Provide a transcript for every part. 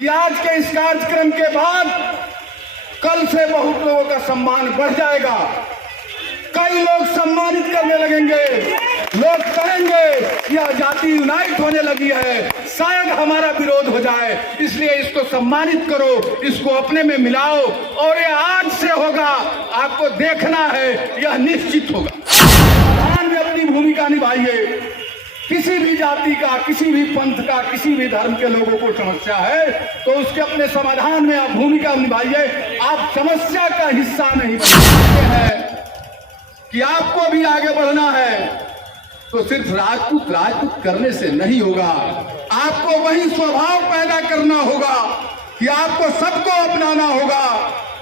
कि आज के इस कार्यक्रम के बाद कल से बहुत लोगों का सम्मान बढ़ जाएगा। कई लोग सम्मानित करने लगेंगे, लोग कहेंगे कि यह जाति यूनाइट होने लगी है, शायद हमारा विरोध हो जाए, इसलिए इसको सम्मानित करो, इसको अपने में मिलाओ और यह आज से होगा। आपको देखना है, यह निश्चित होगा। समाधान में अपनी भूमिका निभाइए। किसी भी जाति का, किसी भी पंथ का, किसी भी धर्म के लोगों को समस्या है तो उसके अपने समाधान में आप भूमिका निभाइए। आप समस्या का हिस्सा नहीं बन सकते हैं। कि आपको भी आगे बढ़ना है तो सिर्फ राजपूत करने से नहीं होगा। आपको वही स्वभाव पैदा करना होगा कि आपको सबको अपनाना होगा।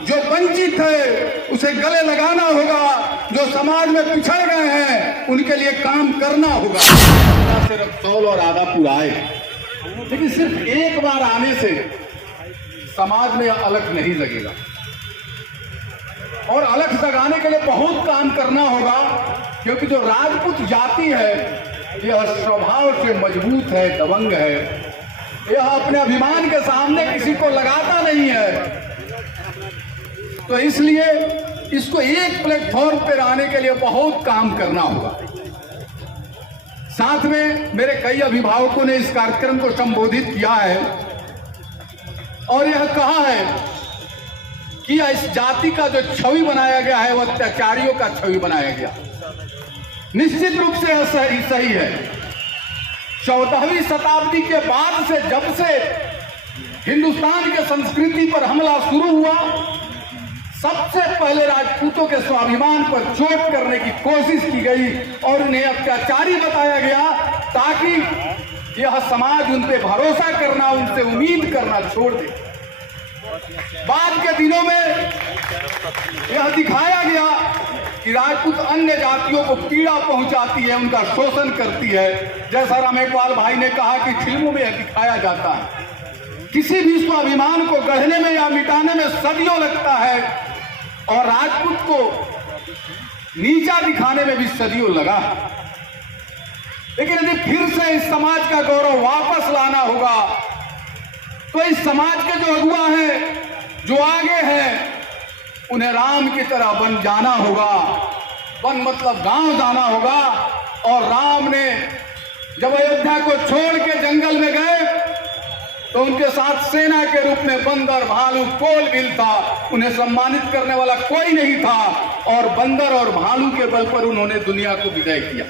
जो वंचित है उसे गले लगाना होगा, जो समाज में पिछड़ गए हैं उनके लिए काम करना होगा। सिर्फ तौल और आधा पुराए, लेकिन सिर्फ एक बार आने से समाज में अलग नहीं लगेगा और अलग जगाने के लिए बहुत काम करना होगा। क्योंकि जो राजपूत जाति है यह स्वभाव से मजबूत है, दबंग है। यह अपने अभिमान के सामने किसी को लगाता नहीं है। तो इसलिए इसको एक प्लेटफॉर्म पर आने के लिए बहुत काम करना होगा। साथ में मेरे कई अभिभावकों ने इस कार्यक्रम को संबोधित किया है और यह कहा है कि इस जाति का जो छवि बनाया गया है वह अत्याचारियों का छवि बनाया गया। निश्चित रूप से यह सही है। 14वीं शताब्दी के बाद से, जब से हिंदुस्तान के संस्कृति पर हमला शुरू हुआ, सबसे पहले राजपूतों के स्वाभिमान पर चोट करने की कोशिश की गई और उन्हें अत्याचारी बताया गया ताकि यह समाज उन पे भरोसा करना, उनसे उम्मीद करना छोड़ दे। बाद के दिनों में यह दिखाया गया कि राजपूत अन्य जातियों को पीड़ा पहुंचाती है, उनका शोषण करती है। जैसा रामेकवाल भाई ने कहा कि फिल्मों में यह दिखाया जाता है। किसी भी स्वाभिमान को गढ़ने में या मिटाने में सदियों लगता है और राजपूत को नीचा दिखाने में भी सदियों लगा। लेकिन यदि फिर से इस समाज का गौरव वापस लाना होगा तो इस समाज के जो अगुआ हैं, जो आगे हैं, उन्हें राम की तरह बन जाना होगा। वन मतलब गांव जाना होगा। और राम ने जब अयोध्या को छोड़ के जंगल में गए तो उनके साथ सेना के रूप में बंदर, भालू, कोल बिल था। उन्हें सम्मानित करने वाला कोई नहीं था और बंदर और भालू के बल पर उन्होंने दुनिया को विजय किया।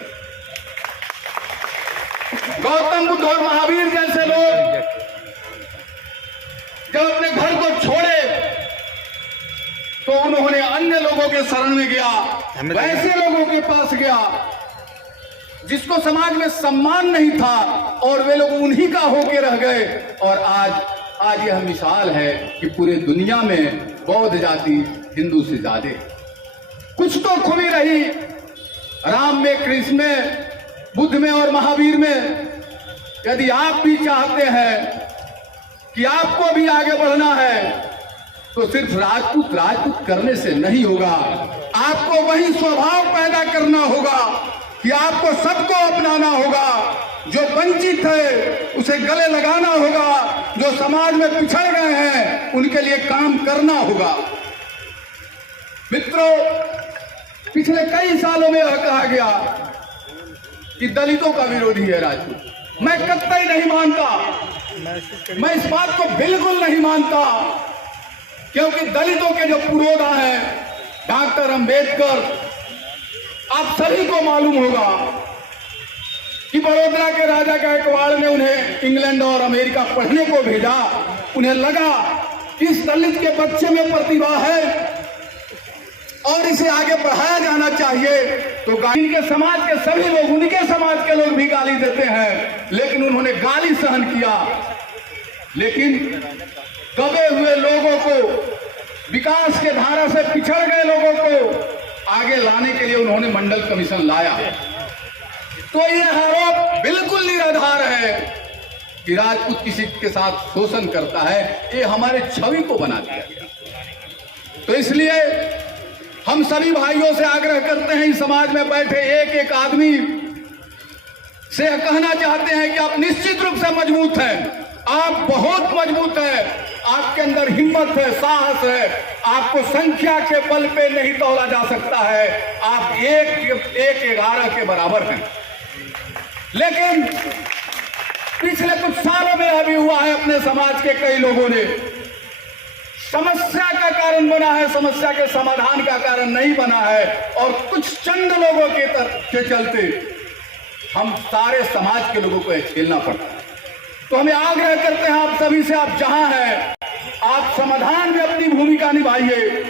गौतम बुद्ध और महावीर जैसे लोग जब अपने घर को छोड़े तो उन्होंने अन्य लोगों के शरण में गया, वैसे लोगों के पास गया जिसको समाज में सम्मान नहीं था और वे लोग उन्हीं का होके रह गए। और आज यह मिसाल है कि पूरे दुनिया में बौद्ध जाति हिंदू से ज्यादा। कुछ तो खूबी रही राम में, कृष्ण में, बुद्ध में और महावीर में। यदि आप भी चाहते हैं कि आपको भी आगे बढ़ना है तो सिर्फ राजपूत करने से नहीं होगा। आपको वही स्वभाव पैदा करना होगा कि आपको सबको अपनाना होगा। जो वंचित है उसे गले लगाना होगा, जो समाज में पिछड़ गए हैं उनके लिए काम करना होगा। मित्रों, पिछले कई सालों में यह कहा गया कि दलितों का विरोधी है राजपूत। मैं कतई नहीं मानता, मैं इस बात को बिल्कुल नहीं मानता। क्योंकि दलितों के जो पुरोधा हैं, डॉक्टर अंबेडकर, आप सभी को मालूम होगा कि बड़ौदा के राजा गायकवाड़ ने उन्हें इंग्लैंड और अमेरिका पढ़ने को भेजा। उन्हें लगा कि इस दलित के बच्चे में प्रतिभा है और इसे आगे बढ़ाया जाना चाहिए। तो इनके समाज के सभी लोग, उनके समाज के लोग भी गाली देते हैं, लेकिन उन्होंने गाली सहन किया। लेकिन दबे हुए लोगों को, विकास के धारा से पिछड़ गए लोगों को आगे लाने के लिए उन्होंने मंडल कमीशन लाया। तो यह आरोप बिल्कुल निराधार है कि राजपूत किसी के साथ शोषण करता है। ये हमारे छवि को बना दिया गया। तो इसलिए हम सभी भाइयों से आग्रह करते हैं, इस समाज में बैठे एक एक आदमी से कहना चाहते हैं कि आप निश्चित रूप से मजबूत हैं, आप बहुत मजबूत हैं। आपके अंदर हिम्मत है, साहस है, आपको संख्या के बल पे नहीं तौला जा सकता है। आप एक 11 के बराबर हैं। लेकिन पिछले कुछ सालों में अभी हुआ है, अपने समाज के कई लोगों ने समस्या का कारण बना है, समस्या के समाधान का कारण नहीं बना है, और कुछ चंद लोगों के चलते हम सारे समाज के लोगों को झेलना पड़ता है। तो हमें आग्रह करते हैं आप सभी से, आप जहां हैं आप समाधान में अपनी भूमिका निभाइए।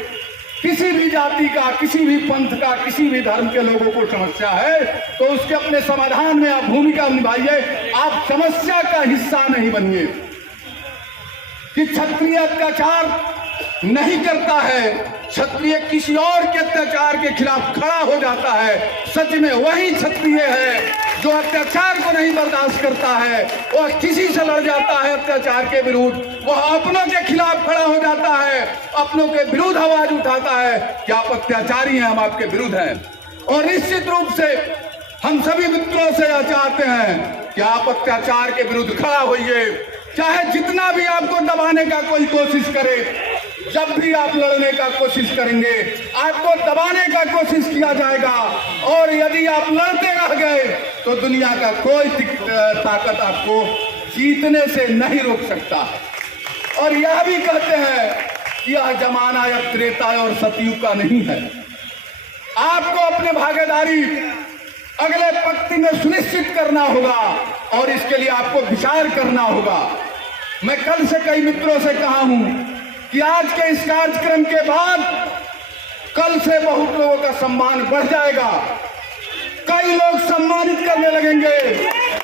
किसी भी जाति का, किसी भी पंथ का, किसी भी धर्म के लोगों को समस्या है तो उसके अपने समाधान में आप भूमिका निभाइए। आप समस्या का हिस्सा नहीं बनिए। कि क्षत्रिय अत्याचार नहीं करता है, क्षत्रिय किसी और के अत्याचार के खिलाफ खड़ा हो जाता है। सच में वही क्षत्रिय है जो अत्याचार को नहीं बर्दाश्त करता है, वह किसी से लड़ जाता है अत्याचार के विरुद्ध, वह अपनों के खिलाफ खड़ा हो जाता है, अपनों के विरुद्ध आवाज उठाता है कि आप अत्याचारी हैं, हम आपके विरुद्ध हैं। और निश्चित रूप से हम सभी मित्रों से यह चाहते हैं कि आप अत्याचार के विरुद्ध खड़ा होइए। चाहे जितना भी आपको दबाने का कोई कोशिश करे, जब भी आप लड़ने का कोशिश करेंगे आपको दबाने का कोशिश किया जाएगा, और यदि आप लड़ते रह गए तो दुनिया का कोई ताकत आपको जीतने से नहीं रोक सकता। और यह भी कहते हैं कि यह जमाना अब त्रेता और सतयुग का नहीं है। आपको अपने भागीदारी अगले पंक्ति में सुनिश्चित करना होगा, और इसके लिए आपको विचार करना होगा। मैं कल से कई मित्रों से कहा हूं कि आज के इस कार्यक्रम के बाद कल से बहुत लोगों का सम्मान बढ़ जाएगा। कई लोग सम्मानित करने लगेंगे,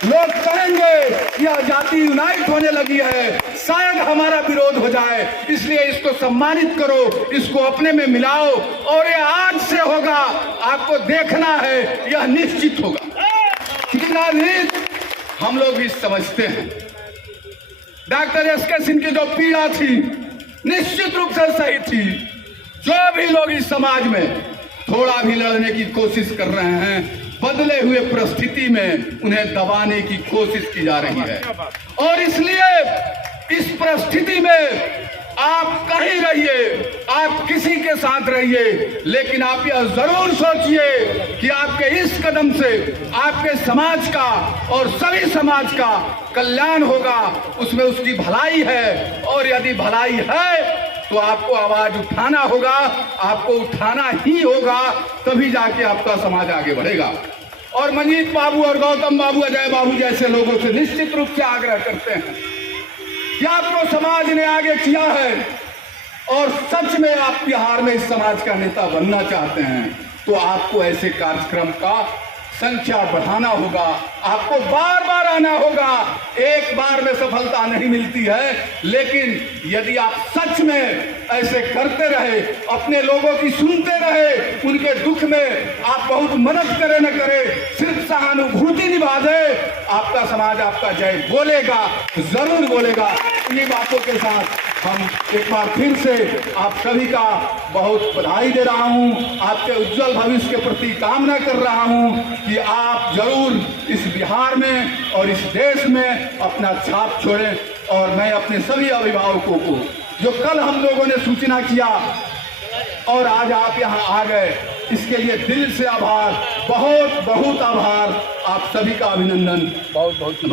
लोग कहेंगे कि यह जाति यूनाइट होने लगी है, शायद हमारा विरोध हो जाए, इसलिए इसको सम्मानित करो, इसको अपने में मिलाओ। और यह आज से होगा, आपको देखना है, यह निश्चित होगा। कितना रीत हम लोग भी समझते हैं। Doctor S K. सिंह की जो पीड़ा थी निश्चित रूप से सही थी। जो भी लोग इस समाज में थोड़ा भी लड़ने की कोशिश कर रहे हैं, बदले हुए परिस्थिति में उन्हें दबाने की कोशिश की जा रही है। और इसलिए इस परिस्थिति में आप कहीं रहिए, आप किसी के साथ रहिए, लेकिन आप यह जरूर सोचिए कि आपके इस कदम से आपके समाज का और सभी समाज का कल्याण होगा, उसमें उसकी भलाई है। और यदि भलाई है तो आपको आवाज उठाना होगा, आपको उठाना ही होगा, तभी जाके आपका समाज आगे बढ़ेगा। और मंजीत बाबू और गौतम बाबू, अजय बाबू जैसे लोगों से निश्चित रूप से आग्रह करते हैं कि आपको समाज ने आगे किया है, और सच में आप बिहार में इस समाज का नेता बनना चाहते हैं तो आपको ऐसे कार्यक्रम का संख्या बढ़ाना होगा, आपको बार बार आना होगा। एक बार में सफलता नहीं मिलती है, लेकिन यदि आप सच में ऐसे करते रहे, अपने लोगों की सुनते रहे, उनके दुख में आप बहुत मदद करे न करे, सिर्फ सहानुभूति निभा दे, आपका समाज आपका जय बोलेगा, जरूर बोलेगा। इन्हीं बातों के साथ हम एक बार फिर से आप सभी का बहुत बधाई दे रहा हूं, आपके उज्जवल भविष्य के प्रति कामना कर रहा हूं कि आप जरूर इस बिहार में और इस देश में अपना छाप छोड़ें। और मैं अपने सभी अभिभावकों को, जो कल हम लोगों ने सूचना किया और आज आप यहां आ गए, इसके लिए दिल से आभार, बहुत बहुत आभार। आप सभी का अभिनंदन, बहुत बहुत नमस्कार।